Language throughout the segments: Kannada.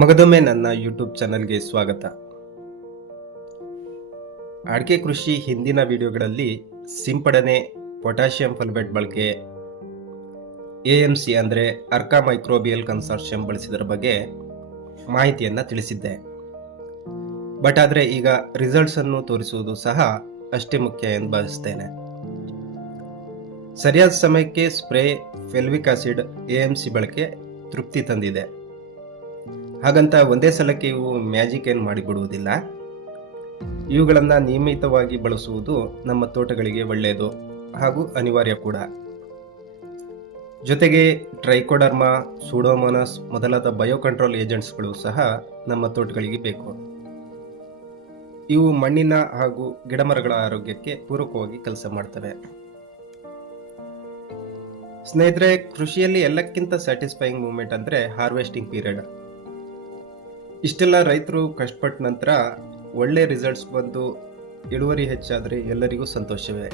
ಮಗದೊಮ್ಮೆ ನನ್ನ ಯೂಟ್ಯೂಬ್ ಚಾನಲ್ಗೆ ಸ್ವಾಗತ. ಅಡಿಕೆ ಕೃಷಿ ಹಿಂದಿನ ವಿಡಿಯೋಗಳಲ್ಲಿ ಸಿಂಪಡಣೆ, ಪೊಟ್ಯಾಷಿಯಂ ಫಲ್ಬೆಟ್ ಬಳಕೆ, ಎ ಎಂ ಸಿ ಅಂದರೆ ಅರ್ಕಾ ಮೈಕ್ರೋಬಿಯಲ್ ಕನ್ಸಾರ್ಷಿಯಂ ಬಳಸಿದರ ಬಗ್ಗೆ ಮಾಹಿತಿಯನ್ನು ತಿಳಿಸಿದ್ದೆ. ಬಟ್ ಆದರೆ ಈಗ ರಿಸಲ್ಟ್ಸನ್ನು ತೋರಿಸುವುದು ಸಹ ಅಷ್ಟೇ ಮುಖ್ಯ ಎಂದು ಭಾವಿಸ್ತೇನೆ. ಸರಿಯಾದ ಸಮಯಕ್ಕೆ spray, fulvic acid, A M C ಬಳಕೆ ತೃಪ್ತಿ ತಂದಿದೆ. ಹಾಗಂತ ಒಂದೇ ಸಲಕ್ಕೆ ಇವು ಮ್ಯಾಜಿಕ್ ಏನು ಮಾಡಿಬಿಡುವುದಿಲ್ಲ. ಇವುಗಳನ್ನು ನಿಯಮಿತವಾಗಿ ಬಳಸುವುದು ನಮ್ಮ ತೋಟಗಳಿಗೆ ಒಳ್ಳೆಯದು ಹಾಗೂ ಅನಿವಾರ್ಯ ಕೂಡ. ಜೊತೆಗೆ ಟ್ರೈಕೋಡರ್ಮಾ, ಸೂಡೋಮೋನಸ್ ಮೊದಲಾದ ಬಯೋ ಕಂಟ್ರೋಲ್ ಏಜೆಂಟ್ಸ್ಗಳು ಸಹ ನಮ್ಮ ತೋಟಗಳಿಗೆ ಬೇಕು. ಇವು ಮಣ್ಣಿನ ಹಾಗೂ ಗಿಡಮರಗಳ ಆರೋಗ್ಯಕ್ಕೆ ಪೂರಕವಾಗಿ ಕೆಲಸ ಮಾಡ್ತವೆ. ಸ್ನೇಹಿತರೆ, ಕೃಷಿಯಲ್ಲಿ ಎಲ್ಲಕ್ಕಿಂತ ಸ್ಯಾಟಿಸ್ಫೈಯಿಂಗ್ ಮೂಮೆಂಟ್ ಅಂದರೆ ಹಾರ್ವೆಸ್ಟಿಂಗ್ ಪೀರಿಯಡ್ ಇಷ್ಟೆಲ್ಲ ರೈತರು ಕಷ್ಟಪಟ್ಟ ನಂತರ ಒಳ್ಳೆ ರಿಸಲ್ಟ್ಸ್ ಬಂದು ಇಳುವರಿ ಹೆಚ್ಚಾದರೆ ಎಲ್ಲರಿಗೂ ಸಂತೋಷವೇ?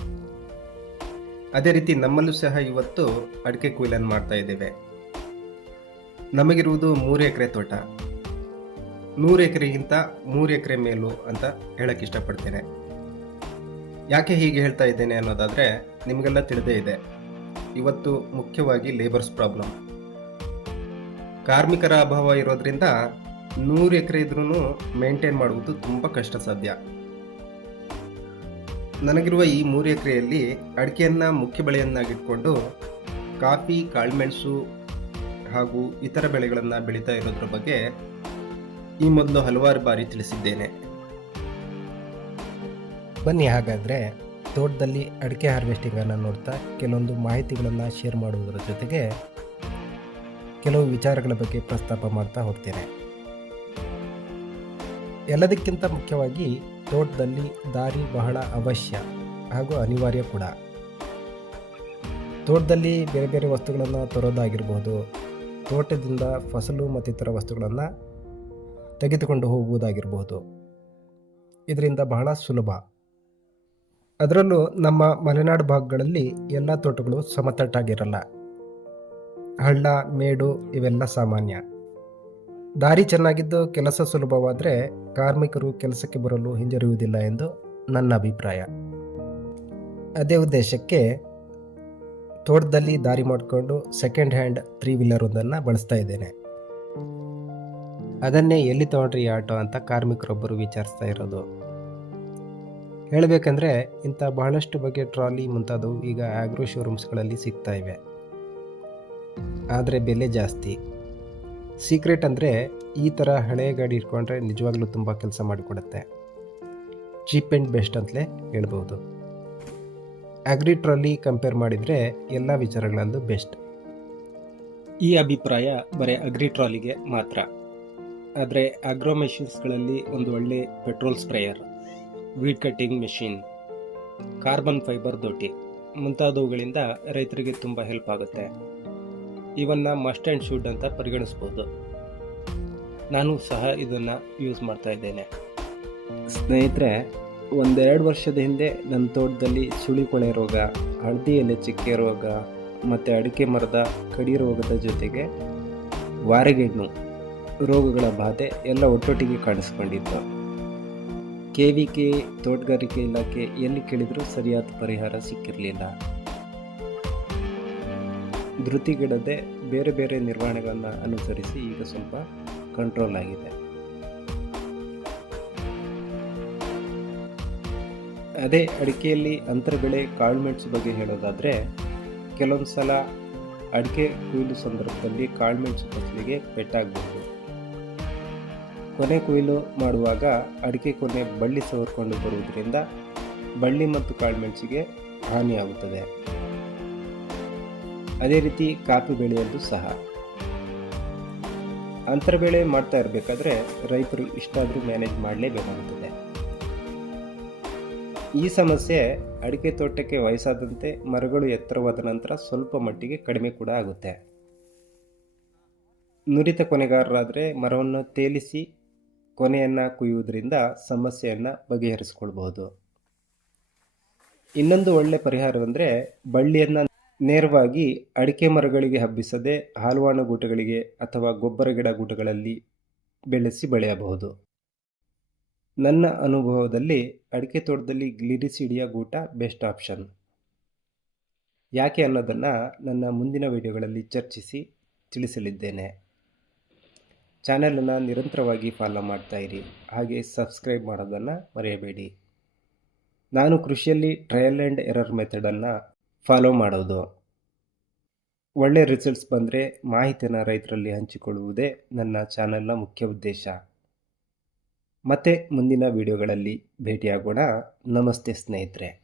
ಅದೇ ರೀತಿ ನಮ್ಮಲ್ಲೂ ಸಹ ಇವತ್ತು ಅಡಿಕೆ ಕೊಯ್ಲನ್ನು ಮಾಡ್ತಾ ಇದ್ದೇವೆ. ನಮಗಿರುವುದು ಮೂರು ಎಕರೆ ತೋಟ. ನೂರು ಎಕರೆಗಿಂತ ಮೂರು ಎಕರೆ ಮೇಲು ಅಂತ ಹೇಳಕ್ಕೆ ಇಷ್ಟಪಡ್ತೇನೆ. ಯಾಕೆ ಹೀಗೆ ಹೇಳ್ತಾ ಇದ್ದೇನೆ ಅನ್ನೋದಾದರೆ ನಿಮಗೆಲ್ಲ ತಿಳಿದೇ ಇದೆ. ಇವತ್ತು ಮುಖ್ಯವಾಗಿ ಲೇಬರ್ಸ್ ಪ್ರಾಬ್ಲಮ್ ಕಾರ್ಮಿಕರ ಅಭಾವ ಇರೋದ್ರಿಂದ ನೂರು ಎಕರೆ ಇದ್ರೂ ಮೇಂಟೈನ್ ಮಾಡುವುದು ತುಂಬ ಕಷ್ಟ ಸಾಧ್ಯ. ನನಗಿರುವ ಈ ಮೂರು ಎಕರೆಯಲ್ಲಿ ಅಡಿಕೆಯನ್ನು ಮುಖ್ಯ ಬೆಳೆಯನ್ನಾಗಿಟ್ಕೊಂಡು ಕಾಫಿ, ಕಾಳುಮೆಣಸು ಹಾಗೂ ಇತರ ಬೆಳೆಗಳನ್ನು ಬೆಳೀತಾ ಇರೋದ್ರ ಬಗ್ಗೆ ಈ ಮೊದಲು ಹಲವಾರು ಬಾರಿ ತಿಳಿಸಿದ್ದೇನೆ. ಬನ್ನಿ ಹಾಗಾದರೆ ತೋಟದಲ್ಲಿ ಅಡಿಕೆ ಹಾರ್ವೆಸ್ಟಿಂಗನ್ನು ನೋಡ್ತಾ ಕೆಲವೊಂದು ಮಾಹಿತಿಗಳನ್ನು ಶೇರ್ ಮಾಡುವುದರ ಜೊತೆಗೆ ಕೆಲವು ವಿಚಾರಗಳ ಬಗ್ಗೆ ಪ್ರಸ್ತಾಪ ಮಾಡ್ತಾ ಹೋಗ್ತೇನೆ. ಎಲ್ಲದಕ್ಕಿಂತ ಮುಖ್ಯವಾಗಿ ತೋಟದಲ್ಲಿ ದಾರಿ ಬಹಳ ಅವಶ್ಯ ಹಾಗೂ ಅನಿವಾರ್ಯ ಕೂಡ. ತೋಟದಲ್ಲಿ ಬೇರೆ ಬೇರೆ ವಸ್ತುಗಳನ್ನು ತರೋದಾಗಿರ್ಬೋದು, ತೋಟದಿಂದ ಫಸಲು ಮತ್ತಿತರ ವಸ್ತುಗಳನ್ನು ತೆಗೆದುಕೊಂಡು ಹೋಗುವುದಾಗಿರ್ಬೋದು. ಇದರಿಂದ ಬಹಳ ಸುಲಭ. ಅದರಲ್ಲೂ ನಮ್ಮ ಮಲೆನಾಡು ಭಾಗಗಳಲ್ಲಿ ಎಲ್ಲ ತೋಟಗಳು ಸಮತಟ್ಟಾಗಿರಲ್ಲ. ಹಳ್ಳ, ಮೇಡು ಇವೆಲ್ಲ ಸಾಮಾನ್ಯ. ದಾರಿ ಚೆನ್ನಾಗಿದ್ದು ಕೆಲಸ ಸುಲಭವಾದರೆ ಕಾರ್ಮಿಕರು ಕೆಲಸಕ್ಕೆ ಬರಲು ಹಿಂಜರಿಯುವುದಿಲ್ಲ ಎಂದು ನನ್ನ ಅಭಿಪ್ರಾಯ. ಅದೇ ಉದ್ದೇಶಕ್ಕೆ ತೋಟದಲ್ಲಿ ದಾರಿ ಮಾಡಿಕೊಂಡು ಸೆಕೆಂಡ್ ಹ್ಯಾಂಡ್ ತ್ರೀ ವೀಲರ್ ಒಂದನ್ನು ಬಳಸ್ತಾ ಇದ್ದೇನೆ. ಅದನ್ನೇ ಎಲ್ಲಿ ತೊಗೊಂಡ್ರಿ ಆಟೋ ಅಂತ ಕಾರ್ಮಿಕರೊಬ್ಬರು ವಿಚಾರಿಸ್ತಾ ಇರೋದು. ಹೇಳಬೇಕಂದ್ರೆ ಇಂಥ ಬಹಳಷ್ಟು ಬಗೆ ಟ್ರಾಲಿ ಮುಂತಾದವು ಈಗ ಆಗ್ರೋ ಶೋರೂಮ್ಸ್ಗಳಲ್ಲಿ ಸಿಗ್ತಾ ಇವೆ. ಆದರೆ ಬೆಲೆ ಜಾಸ್ತಿ. ಸೀಕ್ರೆಟ್ ಅಂದರೆ ಈ ಥರ ಹಳೆಯ ಗಾಡಿ ಇಟ್ಕೊಂಡ್ರೆ ನಿಜವಾಗ್ಲೂ ತುಂಬ ಕೆಲಸ ಮಾಡಿಕೊಡುತ್ತೆ. ಚೀಪ್ ಆ್ಯಂಡ್ ಬೆಸ್ಟ್ ಅಂತಲೇ ಹೇಳ್ಬೋದು ಅಗ್ರಿ ಟ್ರಾಲಿ ಕಂಪೇರ್ ಮಾಡಿದರೆ ಎಲ್ಲ ವಿಚಾರಗಳಲ್ಲೂ ಬೆಸ್ಟ್ ಈ ಅಭಿಪ್ರಾಯ ಬರೀ ಅಗ್ರಿ ಟ್ರಾಲಿಗೆ ಮಾತ್ರ. ಆದರೆ ಆಗ್ರೋ ಮೆಷಿನ್ಸ್ಗಳಲ್ಲಿ ಒಂದು ಒಳ್ಳೆ petrol sprayer weed cutting machine carbon fibre ದೊಟ್ಟಿ ಮುಂತಾದವುಗಳಿಂದ ರೈತರಿಗೆ ತುಂಬ ಹೆಲ್ಪ್ ಆಗುತ್ತೆ. ಇವನ್ನ ಮಸ್ಟ್ ಆ್ಯಂಡ್ ಶುಡ್ ಅಂತ ಪರಿಗಣಿಸ್ಬೋದು. ನಾನು ಸಹ ಇದನ್ನು ಯೂಸ್ ಮಾಡ್ತಾ ಇದ್ದೇನೆ. ಸ್ನೇಹಿತರೆ, ಒಂದೆರಡು ವರ್ಷದ ಹಿಂದೆ ನನ್ನ ತೋಟದಲ್ಲಿ ಸುಳಿಕೊಳೆ ರೋಗ, ಹಳದಿ ಎಲೆ ಚಿಕ್ಕೆ ರೋಗ, ಮತ್ತು ಅಡಿಕೆ ಮರದ ಕಡಿ ರೋಗದ ಜೊತೆಗೆ ವಾರಗೆಣ್ಣು ರೋಗಗಳ ಬಾಧೆ ಎಲ್ಲ ಒಟ್ಟೊಟ್ಟಿಗೆ ಕಾಣಿಸ್ಕೊಂಡಿತ್ತು. ಕೆ ವಿ ಕೆ ತೋಟಗಾರಿಕೆ ಇಲಾಖೆ ಎಲ್ಲಿ ಕೇಳಿದರೂ ಸರಿಯಾದ ಪರಿಹಾರ ಸಿಕ್ಕಿರಲಿಲ್ಲ. ಧೃತಿಗಿಡದೆ ಬೇರೆ ಬೇರೆ ನಿರ್ವಹಣೆಗಳನ್ನು ಅನುಸರಿಸಿ ಈಗ ಸ್ವಲ್ಪ ಕಂಟ್ರೋಲ್ ಆಗಿದೆ. ಅದೇ ಅಡಿಕೆಯಲ್ಲಿ ಅಂತರ ಬೆಳೆ ಕಾಳುಮೆಣಸು ಬಗ್ಗೆ ಹೇಳೋದಾದರೆ, ಕೆಲವೊಂದು ಸಲ ಅಡಿಕೆ ಕೊಯ್ಲು ಸಂದರ್ಭದಲ್ಲಿ ಕಾಳುಮೆಣಸು ಫಸಲಿಗೆ ಪೆಟ್ಟಾಗಬಹುದು ಕೊನೆ ಕೊಯ್ಲು ಮಾಡುವಾಗ ಅಡಿಕೆ ಕೊನೆ ಬಳ್ಳಿ ಸವರ್ಕೊಂಡು ಬರುವುದರಿಂದ ಬಳ್ಳಿ ಮತ್ತು ಕಾಳುಮೆಣಸಿಗೆ ಹಾನಿಯಾಗುತ್ತದೆ. ಅದೇ ರೀತಿ ಕಾಫಿ ಬೆಳೆಯಲು ಸಹ. ಅಂತರ ಬೆಳೆ ಮಾಡ್ತಾ ಇರಬೇಕಾದ್ರೆ ರೈತರು ಇಷ್ಟಾದರೂ ಮ್ಯಾನೇಜ್ ಮಾಡಲೇಬೇಕಾಗುತ್ತದೆ. ಈ ಸಮಸ್ಯೆ ಅಡಿಕೆ ತೋಟಕ್ಕೆ ವಯಸ್ಸಾದಂತೆ ಮರಗಳು ಎತ್ತರವಾದ ನಂತರ ಸ್ವಲ್ಪ ಮಟ್ಟಿಗೆ ಕಡಿಮೆ ಕೂಡ ಆಗುತ್ತೆ. ನುರಿತ ಕೊನೆಗಾರರಾದರೆ ಮರವನ್ನು ತೇಲಿಸಿ ಕೊನೆಯನ್ನು ಕುಯ್ಯುವುದರಿಂದ ಸಮಸ್ಯೆಯನ್ನು ಬಗೆಹರಿಸಿಕೊಳ್ಬಹುದು. ಇನ್ನೊಂದು ಒಳ್ಳೆ ಪರಿಹಾರವೆಂದರೆ ಬಳ್ಳಿಯನ್ನು ನೇರವಾಗಿ ಅಡಿಕೆ ಮರಗಳಿಗೆ ಹಬ್ಬಿಸದೆ ಹಾಲುವಾಣ ಗೂಟಗಳಿಗೆ ಅಥವಾ ಗೊಬ್ಬರ ಗಿಡ ಗೂಟಗಳಲ್ಲಿ ಬೆಳೆಸಿ ಬೆಳೆಯಬಹುದು. ನನ್ನ ಅನುಭವದಲ್ಲಿ ಅಡಿಕೆ ತೋಟದಲ್ಲಿ ಗ್ಲಿರಿಸಿಡಿಯ ಗೂಟ ಬೆಸ್ಟ್ ಆಪ್ಷನ್. ಯಾಕೆ ಅನ್ನೋದನ್ನು ನನ್ನ ಮುಂದಿನ ವಿಡಿಯೋಗಳಲ್ಲಿ ಚರ್ಚಿಸಿ ತಿಳಿಸಲಿದ್ದೇನೆ. ಚಾನೆಲನ್ನು ನಿರಂತರವಾಗಿ ಫಾಲೋ ಮಾಡ್ತಾ ಇರಿ. ಹಾಗೆ ಸಬ್ಸ್ಕ್ರೈಬ್ ಮಾಡೋದನ್ನು ಮರೆಯಬೇಡಿ. ನಾನು ಕೃಷಿಯಲ್ಲಿ ಟ್ರಯಲ್ ಆ್ಯಂಡ್ ಎರರ್ ಮೆಥಡನ್ನು ಫಾಲೋ ಮಾಡೋದು. ಒಳ್ಳೆ ರಿಸಲ್ಟ್ಸ್ ಬಂದರೆ ಮಾಹಿತಿಯನ್ನು ರೈತರಲ್ಲಿ ಹಂಚಿಕೊಳ್ಳುವುದೇ ನನ್ನ ಚಾನಲ್ನ ಮುಖ್ಯ ಉದ್ದೇಶ. ಮತ್ತೆ ಮುಂದಿನ ವಿಡಿಯೋಗಳಲ್ಲಿ ಭೇಟಿಯಾಗೋಣ. ನಮಸ್ತೆ ಸ್ನೇಹಿತರೆ.